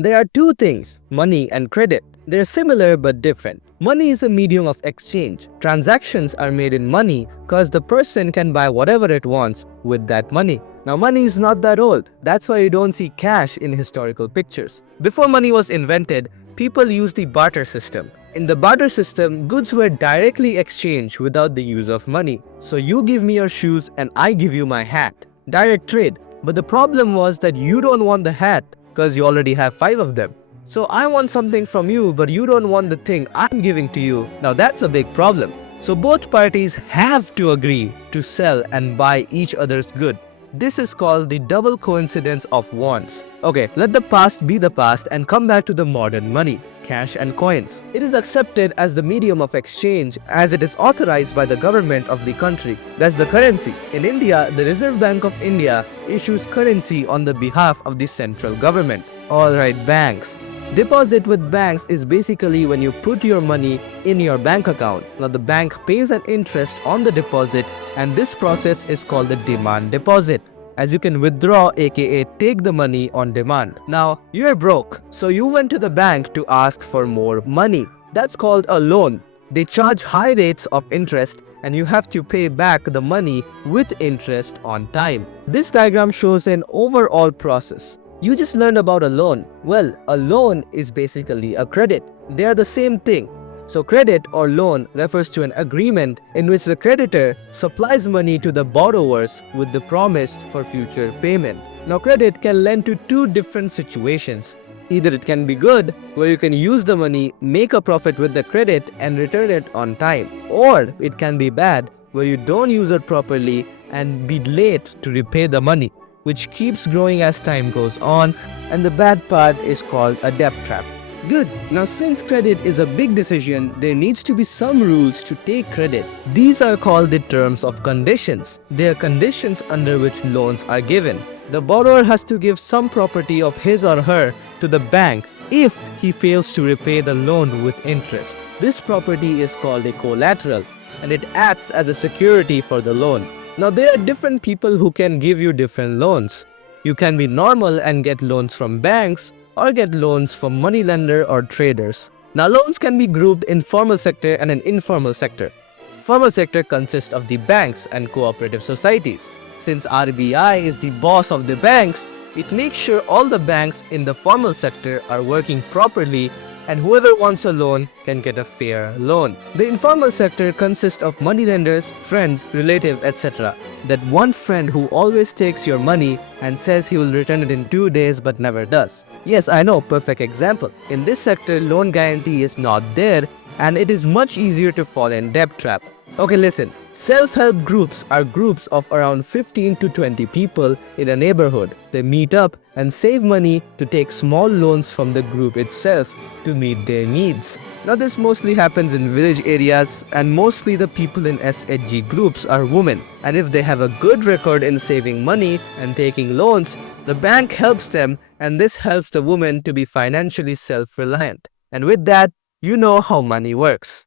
There are two things, money and credit. They're similar but different. Money is a medium of exchange. Transactions are made in money because the person can buy whatever it wants with that money. Now, money is not that old. That's why you don't see cash in historical pictures. Before money was invented, people used the barter system. In the barter system, goods were directly exchanged without the use of money. So you give me your shoes and I give you my hat. Direct trade. But the problem was that you don't want the hat because you already have 5 of them. So I want something from you, but you don't want the thing I'm giving to you. Now that's a big problem. So both parties have to agree to sell and buy each other's good. This is called the double coincidence of wants. Okay, let the past be the past and come back to the modern money, cash and coins. It is accepted as the medium of exchange as it is authorized by the government of the country. That's the currency. In India, the Reserve Bank of India issues currency on the behalf of the central government. Alright, banks. Deposit with banks is basically when you put your money in your bank account. Now the bank pays an interest on the deposit and this process is called the demand deposit. As you can withdraw, aka take the money on demand. Now you're broke, so you went to the bank to ask for more money. That's called a loan. They charge high rates of interest and you have to pay back the money with interest on time. This diagram shows an overall process. You just learned about a loan. Well, a loan is basically a credit. They are the same thing. So credit or loan refers to an agreement in which the creditor supplies money to the borrowers with the promise for future payment. Now credit can lend to two different situations. Either it can be good, where you can use the money, make a profit with the credit and return it on time. Or it can be bad, where you don't use it properly and be late to repay the money, which keeps growing as time goes on, and the bad part is called a debt trap. Good. Now since credit is a big decision, there needs to be some rules to take credit. These are called the terms of conditions. They are conditions under which loans are given. The borrower has to give some property of his or her to the bank if he fails to repay the loan with interest. This property is called a collateral and it acts as a security for the loan. Now there are different people who can give you different loans. You can be normal and get loans from banks or get loans from moneylender or traders. Now loans can be grouped in formal sector and an informal sector. Formal sector consists of the banks and cooperative societies. Since RBI is the boss of the banks, it makes sure all the banks in the formal sector are working properly and whoever wants a loan can get a fair loan. The informal sector consists of moneylenders, friends, relatives, etc. That one friend who always takes your money and says he will return it in 2 days but never does. Yes, I know, perfect example. In this sector, loan guarantee is not there and it is much easier to fall in debt trap. Okay, listen. Self-help groups are groups of around 15 to 20 people in a neighborhood. They meet up and save money to take small loans from the group itself to meet their needs. Now this mostly happens in village areas and mostly the people in SHG groups are women. And if they have a good record in saving money and taking loans, the bank helps them and this helps the woman to be financially self-reliant. And with that, you know how money works.